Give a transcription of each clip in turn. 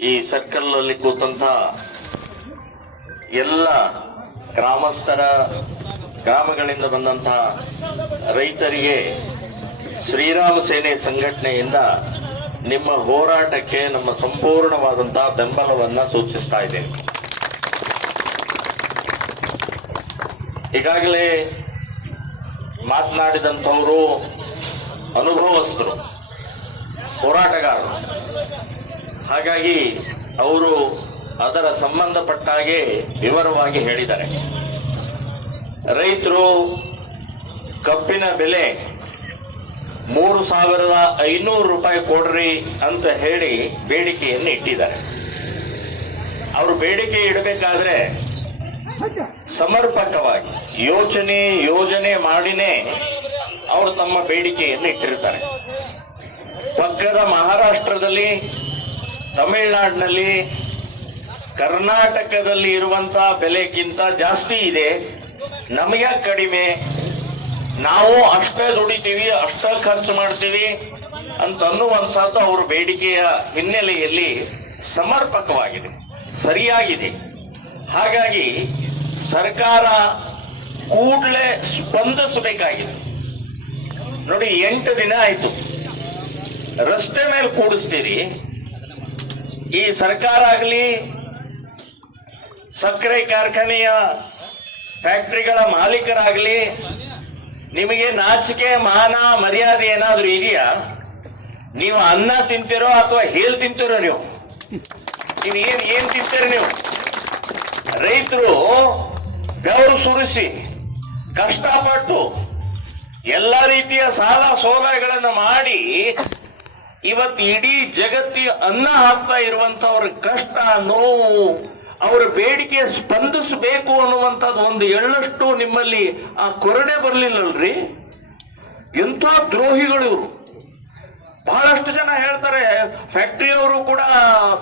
ಈ ಸರ್ಕಲ್ ಅಲ್ಲಿ ಕೂತಂತ ಎಲ್ಲ ಗ್ರಾಮಸ್ಥರ, ಗ್ರಾಮಗಳಿಂದ ಬಂದಂತಹ ರೈತರಿಗೆ ಶ್ರೀರಾಮ ಸೇನೆ ಸಂಘಟನೆಯಿಂದ ನಿಮ್ಮ ಹೋರಾಟಕ್ಕೆ ನಮ್ಮ ಸಂಪೂರ್ಣವಾದಂತಹ ಬೆಂಬಲವನ್ನ ಸೂಚಿಸ್ತಾ ಇದ್ದೇನೆ. ಈಗಾಗಲೇ ಮಾತನಾಡಿದಂಥವರು ಅನುಭವಸ್ಥರು, ಹೋರಾಟಗಾರರು. ಹಾಗಾಗಿ ಅವರು ಅದರ ಸಂಬಂಧಪಟ್ಟ ಹಾಗೆ ವಿವರವಾಗಿ ಹೇಳಿದ್ದಾರೆ. ರೈತರು ಕಬ್ಬಿನ ಬೆಲೆ ಮೂರು ಸಾವಿರದ ಐನೂರು ರೂಪಾಯಿ ಕೊಡ್ರಿ ಅಂತ ಹೇಳಿ ಬೇಡಿಕೆಯನ್ನು ಇಟ್ಟಿದ್ದಾರೆ. ಅವರು ಬೇಡಿಕೆ ಇಡಬೇಕಾದ್ರೆ ಸಮರ್ಪಕವಾಗಿ ಯೋಚನೆ ಯೋಜನೆ ಮಾಡಿನೇ ಅವರು ತಮ್ಮ ಬೇಡಿಕೆಯನ್ನು ಇಟ್ಟಿರ್ತಾರೆ. ಪಕ್ಕದ ಮಹಾರಾಷ್ಟ್ರದಲ್ಲಿ ತಮಿಳುನಾಡಿನಲ್ಲಿ ಕರ್ನಾಟಕದಲ್ಲಿ ಇರುವಂತ ಬೆಲೆಗಿಂತ ಜಾಸ್ತಿ ಇದೆ. ನಮಗೆ ಕಡಿಮೆ. ನಾವು ಅಷ್ಟೇ ದುಡಿತೀವಿ, ಅಷ್ಟೇ ಖರ್ಚು ಮಾಡ್ತೀವಿ ಅಂತ ಅನ್ನುವಂಥದ್ದು ಅವ್ರ ಬೇಡಿಕೆಯ ಹಿನ್ನೆಲೆಯಲ್ಲಿ ಸಮರ್ಪಕವಾಗಿದೆ, ಸರಿಯಾಗಿದೆ. ಹಾಗಾಗಿ ಸರ್ಕಾರ ಕೂಡಲೇ ಸ್ಪಂದಿಸಬೇಕಾಗಿದೆ. ನೋಡಿ, ಎಂಟು ದಿನ ಆಯ್ತು. ರಸ್ತೆ ಮೇಲೆ ಕೂಡಿಸ್ತೀರಿ ಈ ಸರ್ಕಾರ ಆಗಲಿ, ಸಕ್ಕರೆ ಕಾರ್ಖಾನೆಯ ಫ್ಯಾಕ್ಟ್ರಿಗಳ ಮಾಲೀಕರಾಗಲಿ, ನಿಮಗೆ ನಾಚಿಕೆ, ಮಾನ, ಮರ್ಯಾದೆ ಏನಾದರೂ ಇದೆಯಾ? ನೀವು ಅನ್ನ ತಿಂತಿರೋ ಅಥವಾ ಹೇಲ್ ತಿಂತಿರೋ ನೀವು? ನೀವು ಏನ್ ಏನ್ ತಿಂತೀರಿ ನೀವು? ರೈತರು ಬೆವರು ಸುರಿಸಿ, ಕಷ್ಟಪಟ್ಟು ಎಲ್ಲ ರೀತಿಯ ಸಾಲ ಸೋಲಗಳನ್ನು ಮಾಡಿ ಇವತ್ತು ಇಡೀ ಜಗತ್ತಿ ಅನ್ನ ಹಾಕ್ತಾ ಇರುವಂತವ್ರ ಕಷ್ಟ, ನೋವು, ಅವರ ಬೇಡಿಕೆ ಸ್ಪಂದಿಸಬೇಕು ಅನ್ನುವಂಥದ್ದು ಒಂದು ಎಳ್ಳಷ್ಟು ನಿಮ್ಮಲ್ಲಿ ಆ ಕೊರಡೆ ಬರಲಿಲ್ಲಲ್ರಿ? ಎಂಥ ದ್ರೋಹಿಗಳು ಇವರು. ಬಹಳಷ್ಟು ಜನ ಹೇಳ್ತಾರೆ ಫ್ಯಾಕ್ಟ್ರಿಯವರು ಕೂಡ,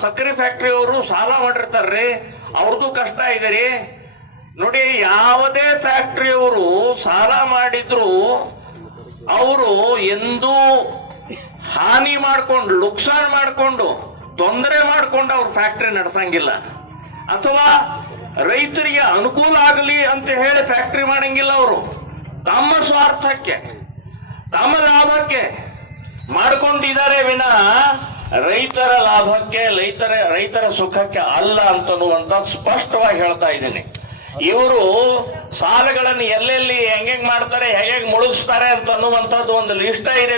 ಸಕ್ಕರೆ ಫ್ಯಾಕ್ಟ್ರಿಯವರು ಸಾಲ ಮಾಡಿರ್ತಾರ್ರಿ. ಅವ್ರದ್ದು ಕಷ್ಟ ಇದೆ ರೀ. ನೋಡಿ, ಯಾವುದೇ ಫ್ಯಾಕ್ಟ್ರಿಯವರು ಸಾಲ ಮಾಡಿದ್ರು, ಅವರು ಎಂದೂ ಹಾನಿ ಮಾಡ್ಕೊಂಡು ಲುಕ್ಸಾನ್ ಮಾಡಿಕೊಂಡು, ತೊಂದರೆ ಮಾಡ್ಕೊಂಡು ಅವ್ರು ಫ್ಯಾಕ್ಟ್ರಿ ನಡೆಸಂಗಿಲ್ಲ. ಅಥವಾ ರೈತರಿಗೆ ಅನುಕೂಲ ಆಗಲಿ ಅಂತ ಹೇಳಿ ಫ್ಯಾಕ್ಟ್ರಿ ಮಾಡಂಗಿಲ್ಲ ಅವರು. ತಮ್ಮ ಸ್ವಾರ್ಥಕ್ಕೆ, ತಮ್ಮ ಲಾಭಕ್ಕೆ ಮಾಡ್ಕೊಂಡಿದ್ದಾರೆ ವಿನ ರೈತರ ಲಾಭಕ್ಕೆ, ರೈತರ ರೈತರ ಸುಖಕ್ಕೆ ಅಲ್ಲ ಅಂತನ್ನುವಂತ ಸ್ಪಷ್ಟವಾಗಿ ಹೇಳ್ತಾ ಇದ್ದೀನಿ. ಇವರು ಸಾಲಗಳನ್ನು ಎಲ್ಲೆಲ್ಲಿ, ಹೆಂಗೆಂಗ್ ಮಾಡ್ತಾರೆ ಹೇಗೆ ಮುಳುಗಿಸ್ತಾರೆ ಅಂತ ಅನ್ನುವಂಥದ್ದು ಒಂದು ಲಿಸ್ಟ ಇದೆ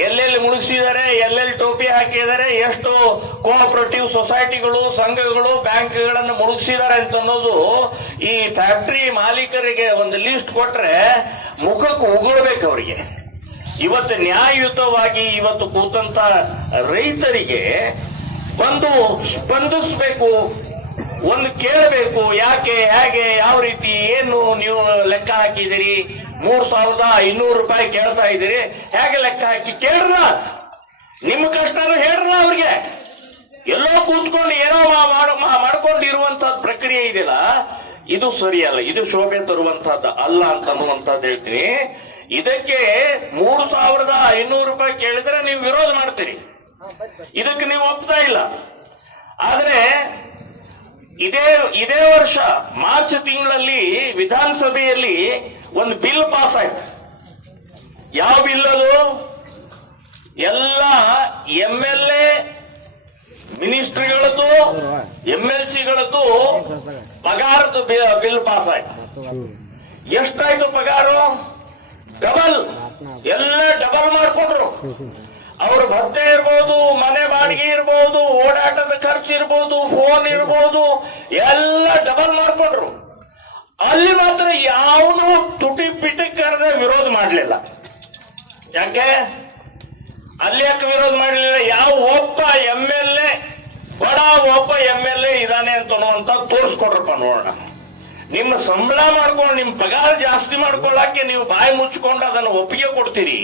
ಎಲ್ಲೆಲ್ಲಿ ಮುಳುಗಿಸಿದ್ದಾರೆ, ಎಲ್ಲೆಲ್ಲಿ ಟೋಪಿ ಹಾಕಿದ್ದಾರೆ, ಎಷ್ಟು ಕೋಆಪರೇಟಿವ್ ಸೊಸೈಟಿಗಳು ಸಂಘಗಳು, ಬ್ಯಾಂಕ್ಗಳನ್ನು ಮುಳುಗಿಸಿದ್ದಾರೆ ಅಂತ ಅನ್ನೋದು ಈ ಫ್ಯಾಕ್ಟರಿ ಮಾಲೀಕರಿಗೆ ಒಂದು ಲಿಸ್ಟ್ ಕೊಟ್ರೆ ಮುಖಕ್ಕೆ ಉಗುಳ್ಬೇಕು ಅವರಿಗೆ. ಇವತ್ತು ನ್ಯಾಯಯುತವಾಗಿ ಇವತ್ತು ಕೂತಂತ ರೈತರಿಗೆ ಬಂದು ಸ್ಪಂದಿಸಬೇಕು, ಒಂದು ಕೇಳಬೇಕು, ಯಾಕೆ, ಹೇಗೆ, ಯಾವ ರೀತಿ, ಏನು ನೀವು ಲೆಕ್ಕ ಹಾಕಿದಿರಿ ಮೂರ್ ಸಾವಿರದ ಐನೂರು ರೂಪಾಯಿ ಕೇಳ್ತಾ ಇದ್ದೀರಿ. ಹೇಗೆ ಲೆಕ್ಕ ಹಾಕಿ ಕೇಳ್ರ ನಿಮ್ಮ ಕಷ್ಟನೂ ಹೇಳ್ರ ಅವ್ರಿಗೆ. ಎಲ್ಲೋ ಕೂತ್ಕೊಂಡು ಏನೋ ಮಾ- ಮಾಡು- ಮಾ- ಮಾಡ್ಕೊಂಡು ಇರುವಂತಹದ್ದು ಪ್ರಕ್ರಿಯೆ ಇದೆಯಲ್ಲ? ಇದು ಸರಿಯಲ್ಲ. ಇದು ಶೋಭೆ ತರುವಂತಹದ್ದು ಅಲ್ಲ ಅಂತ ಅನ್ನುವಂಥದ್ದು ಹೇಳ್ತೀನಿ. ಇದಕ್ಕೆ ಮೂರು ಸಾವಿರದ ಐನೂರು ರೂಪಾಯಿ ಕೇಳಿದ್ರೆ ನೀವು ವಿರೋಧ ಮಾಡ್ತೀರಿ. ಇದಕ್ಕೆ ನೀವು ಒಪ್ತಾ ಇಲ್ಲ. ಆದ್ರೆ ಇದೇ ಇದೇ ವರ್ಷ ಮಾರ್ಚ್ ತಿಂಗಳಲ್ಲಿ ವಿಧಾನಸಭೆಯಲ್ಲಿ ಒಂದು ಬಿಲ್ ಪಾಸ್ ಆಯ್ತು. ಯಾವ ಬಿಲ್ ಅದು? ಎಲ್ಲ ಎಂ ಎಲ್ ಎ ಮಿನಿಸ್ಟ್ರಿಗಳದ್ದು ಎಂ ಎಲ್ ಸಿಗಳದ್ದು ಪಗಾರದ್ದು ಬಿಲ್ ಪಾಸ್ ಆಯ್ತು. ಎಷ್ಟಾಯ್ತು ಪಗಾರು? ಡಬಲ್. ಎಲ್ಲ ಡಬಲ್ ಮಾಡ್ಕೊಂಡ್ರು. ಅವ್ರ ಭತ್ತೆ ಇರ್ಬೋದು, ಮನೆ ಬಾಡಿಗೆ ಇರ್ಬೋದು, ಓಡಾಟದ ಖರ್ಚು ಇರ್ಬೋದು, ಫೋನ್ ಇರ್ಬೋದು, ಎಲ್ಲ ಡಬಲ್ ಮಾಡ್ಕೊಂಡ್ರು. ಅಲ್ಲಿ ಮಾತ್ರ ಯಾವುದು ತುಟಿ ಪಿಟಿ ಕರೆದ ವಿರೋಧ ಮಾಡಲಿಲ್ಲ. ಯಾಕೆ? ಅಲ್ಲಿ ಯಾಕೆ ವಿರೋಧ ಮಾಡಲಿಲ್ಲ? ಯಾವ ಒಬ್ಬ ಎಂ ಎಲ್ ಎ, ಬಡ ಒಬ್ಬ ಎಂ ಎಲ್ ಎ ಇದಾನೆ ಅಂತ ಅನ್ನುವಂತ ತೋರಿಸ್ಕೊಡ್ರಪ್ಪ ನೋಡೋಣ. ನಿಮ್ಮ ಸಂಬಳ ಮಾಡ್ಕೊಂಡು, ನಿಮ್ಮ ಪಗಾರ ಜಾಸ್ತಿ ಮಾಡ್ಕೊಳ್ಳಕ್ಕೆ ನೀವು ಬಾಯಿ ಮುಚ್ಕೊಂಡು ಅದನ್ನು ಒಪ್ಪಿಗೆ ಕೊಡ್ತೀರಿ.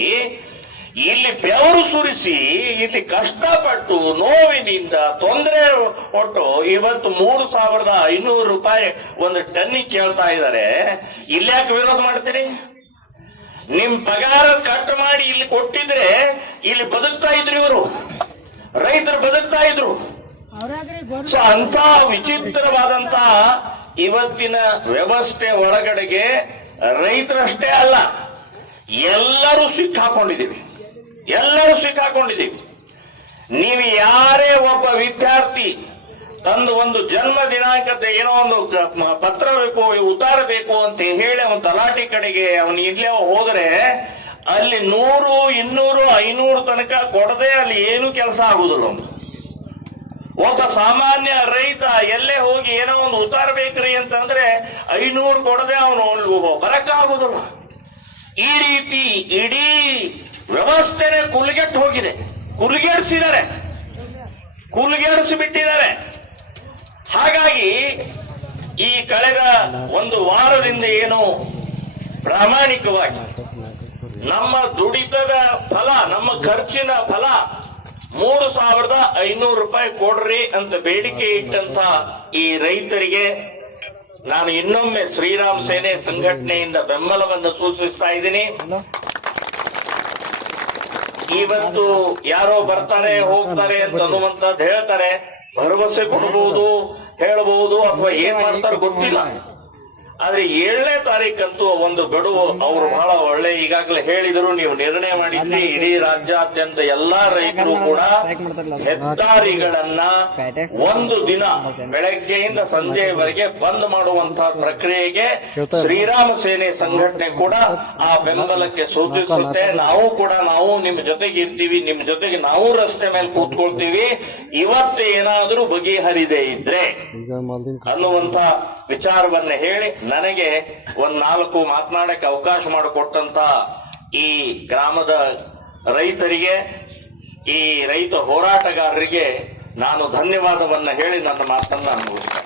ಇಲ್ಲಿ ಬೆವರು ಸುರಿಸಿ ಇಲ್ಲಿ ಕಷ್ಟಪಟ್ಟು ನೋವಿನಿಂದ ತೊಂದರೆ ಕೊಟ್ಟು ಇವತ್ತು ಮೂರು ಸಾವಿರದ ಐನೂರು ರೂಪಾಯಿ ಒಂದು ಟನ್ನಿ ಕೇಳ್ತಾ ಇದ್ದಾರೆ. ಇಲ್ಯಾಕೆ ವಿರೋಧ ಮಾಡ್ತೀರಿ? ನಿಮ್ ಪಗಾರ ಕಟ್ ಮಾಡಿ ಇಲ್ಲಿ ಕೊಟ್ಟಿದ್ರೆ ಇಲ್ಲಿ ಬದುಕ್ತಾ ಇದ್ರು ಇವರು. ರೈತರು ಬದುಕ್ತಾ ಇದ್ರು. ಸೊ ಅಂತ ವಿಚಿತ್ರವಾದಂತ ಇವತ್ತಿನ ವ್ಯವಸ್ಥೆ ಒಳಗಡೆಗೆ ರೈತರಷ್ಟೇ ಅಲ್ಲ ಎಲ್ಲರೂ ಸಿಕ್ಕಾಕೊಂಡಿದ್ದೀವಿ. ಎಲ್ಲರೂ ಸಿಕ್ಕಾಕೊಂಡಿದ್ದೀವಿ ನೀವು ಯಾರೇ ಒಬ್ಬ ವಿದ್ಯಾರ್ಥಿ ತಂದು ಒಂದು ಜನ್ಮ ದಿನಾಂಕದ ಏನೋ ಒಂದು ಪತ್ರ ಬೇಕು ಉತ್ತಾರ ಬೇಕು ಅಂತ ಹೇಳಿ ಅವನ ತಲಾಟಿ ಕಡೆಗೆ ಅವನು ಇಲ್ಲೇ ಹೋದ್ರೆ ಅಲ್ಲಿ ನೂರು, ಇನ್ನೂರು, ಐನೂರು ತನಕ ಕೊಡದೆ ಅಲ್ಲಿ ಏನು ಕೆಲಸ ಆಗುದಿಲ್ಲ. ಒಬ್ಬ ಸಾಮಾನ್ಯ ರೈತ ಎಲ್ಲೇ ಹೋಗಿ ಏನೋ ಒಂದು ಉತ್ತಾರ ಬೇಕ್ರಿ ಅಂತಂದ್ರೆ ಐನೂರು ಕೊಡದೆ ಅವನು ಬರಕ್ಕಾಗುದಿಲ್ಲ ಈ ರೀತಿ ಇಡೀ ವ್ಯವಸ್ಥೆನೆ ಕುಲ್ಗೆಟ್ಟು ಹೋಗಿದೆ. ಕುಲ್ಗೇರಿಸಿದ್ದಾರೆ. ಕುಲ್ಗೇರಿಸಿ ಬಿಟ್ಟಿದ್ದಾರೆ ಹಾಗಾಗಿ ಈ ಕಳೆದ ಒಂದು ವಾರದಿಂದ ಏನು ಪ್ರಾಮಾಣಿಕವಾಗಿ ನಮ್ಮ ದುಡಿತದ ಫಲ, ನಮ್ಮ ಖರ್ಚಿನ ಫಲ ಮೂರು ಸಾವಿರದ ಐನೂರು ರೂಪಾಯಿ ಕೊಡ್ರಿ ಅಂತ ಬೇಡಿಕೆ ಇಟ್ಟಂತ ಈ ರೈತರಿಗೆ ನಾನು ಇನ್ನೊಮ್ಮೆ ಶ್ರೀರಾಮ್ ಸೇನೆ ಸಂಘಟನೆಯಿಂದ ಬೆಂಬಲವನ್ನು ಸೂಚಿಸ್ತಾ ಇದ್ದೀನಿ. ಇವತ್ತು ಯಾರೋ ಬರ್ತಾರೆ ಹೋಗ್ತಾರೆ ಅಂತ ಅನ್ನುವಂತದ್ದು ಹೇಳ್ತಾರೆ. ಭರವಸೆ ಕೊಡಬಹುದು ಹೇಳಬಹುದು ಅಥವಾ ಏನ್ ಮಾಡ್ತಾರೆ ಗೊತ್ತಿಲ್ಲ. ಆದ್ರೆ ಏಳನೇ ತಾರೀಕಂತೂ ಒಂದು ಗಡುವು ಅವರು ಬಹಳ ಒಳ್ಳೆ ಈಗಾಗಲೇ ಹೇಳಿದ್ರು ನೀವು ನಿರ್ಣಯ ಮಾಡಿದ್ರಿ ಇಡೀ ರಾಜ್ಯಾದ್ಯಂತ ಎಲ್ಲಾ ರೈತರು ಕೂಡ ಹೆದ್ದಾರಿಗಳನ್ನ ಒಂದು ದಿನ ಬೆಳಗ್ಗೆಯಿಂದ ಸಂಜೆಯವರೆಗೆ ಬಂದ್ ಮಾಡುವಂತಹ ಪ್ರಕ್ರಿಯೆಗೆ ಶ್ರೀರಾಮ ಸೇನೆ ಸಂಘಟನೆ ಕೂಡ ಆ ಬೆಂಬಲಕ್ಕೆ ಸೂಚಿಸುತ್ತೆ. ನಾವು ಕೂಡ ನಾವು ನಿಮ್ ಜೊತೆಗೆ ಇರ್ತೀವಿ ನಿಮ್ ಜೊತೆಗೆ ನಾವು ರಸ್ತೆ ಮೇಲೆ ಕೂತ್ಕೊಳ್ತೀವಿ. ಇವತ್ತು ಏನಾದ್ರೂ ಬಗೆಹರಿದೇ ಇದ್ರೆ ಅನ್ನುವಂತ ವಿಚಾರವನ್ನ ಹೇಳಿ ನನಗೆ ಒಂದ್ ನಾಲ್ಕು ಮಾತನಾಡಕ್ಕೆ ಅವಕಾಶ ಮಾಡಿಕೊಟ್ಟಂತ ಈ ಗ್ರಾಮದ ರೈತರಿಗೆ, ಈ ರೈತ ಹೋರಾಟಗಾರರಿಗೆ ನಾನು ಧನ್ಯವಾದವನ್ನ ಹೇಳಿ ನನ್ನ ಮಾತನ್ನ ನಾನು ಮುಗಿಸ್ತೇನೆ.